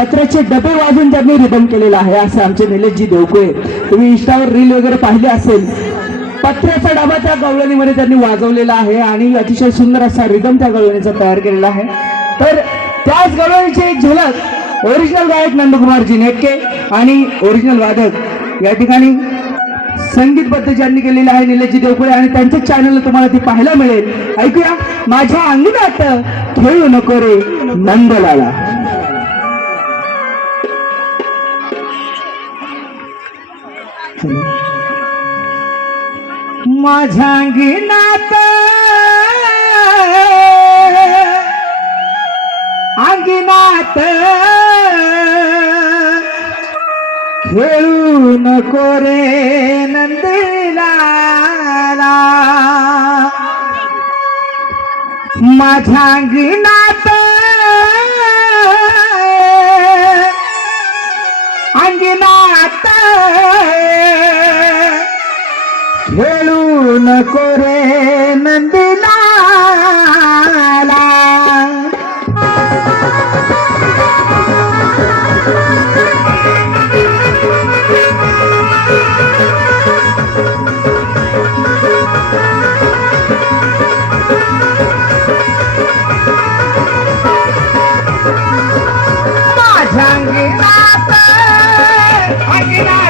पत्राचे डबे वाजून त्यांनी रिबन केलेला आहे असं आमचे निलेशजी देवकुळे. तुम्ही इंस्टावर रील वगैरे पाहिले असेल. पत्र्याचा डबा त्या गवळणीमध्ये त्यांनी वाजवलेला आहे आणि अतिशय सुंदर असा रिदम त्या गवळणीचा तयार केलेला आहे. तर त्याच गवळणीची एक झलक ओरिजिनल गायक नंदकुमारजी नेटके आणि ओरिजिनल वादक. या ठिकाणी संगीतबद्ध ज्यांनी केलेलं आहे निलेशजी देवकुळे आणि त्यांच्याच चॅनलला तुम्हाला ती पाहायला मिळेल. ऐकूया माझ्या अंगणात खेळू नको रे नंदलाला. माझ्या अंगी अंगणात खेळू नको रे नंदीला माझ्या अंगणात नको रे नंदलाला। माझ्या अंगणात अंगणात खेळू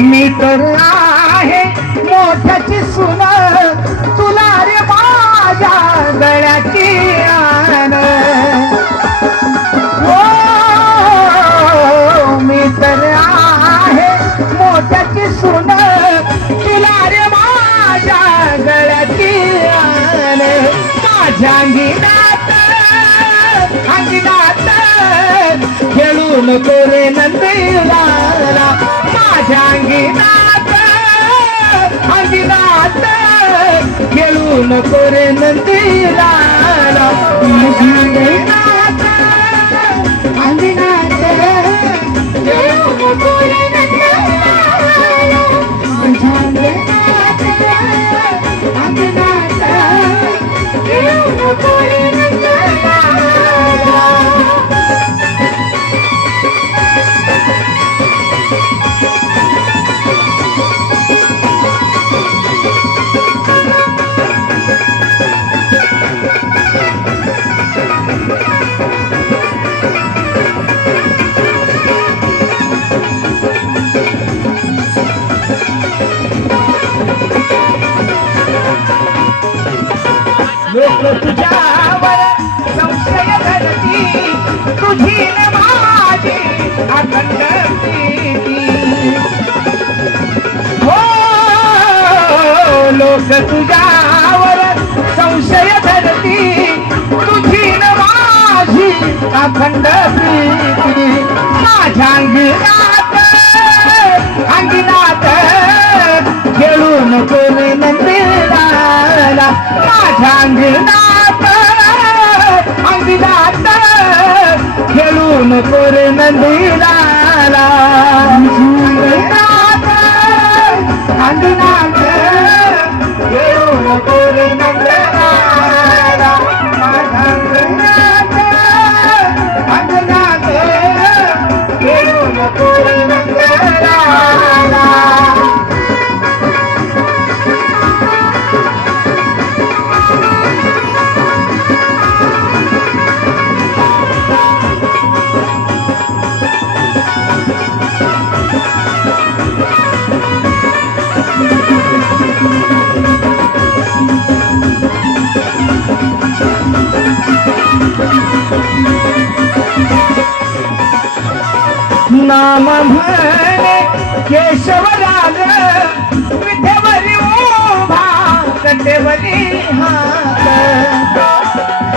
मी तर आहे मोठ्याची सुन तुला रे माझ्या गळ्याची खेळू नको रे नंदीला अंगिनात अंगिनात खेळू नको रे बर संशय धरती तुझी न माझी अखंड हो लोक तुझ्यावर संशय धरती तुझी न माझी अखंड प्रीती. माझ्या अंगणात अंगणात खेळून कोणी नंदिराला माझ्या अंगणात अंगणात खेळू नको रे नंदीला अंगणात अंगणात खेळू नको नाम म्हणे केशवराज विठेवरी उभा कटेवरी हात.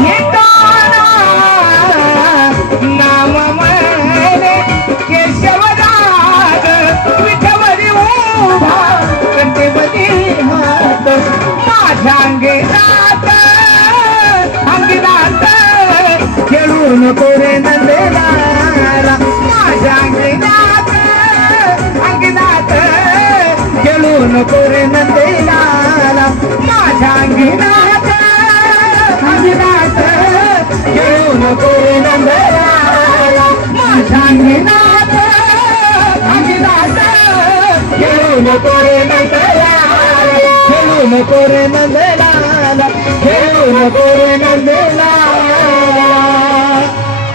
हे नाम म्हणे केशवराज विठेवरी उभा कटेवरी हात. माझ्या अंगेनात अंगणात खेळू नको नको रे नंदेला माझ्या अंगणात अंगणात खेळू नको रे नंदेला माझ्या अंगणात अंगणात नंदेला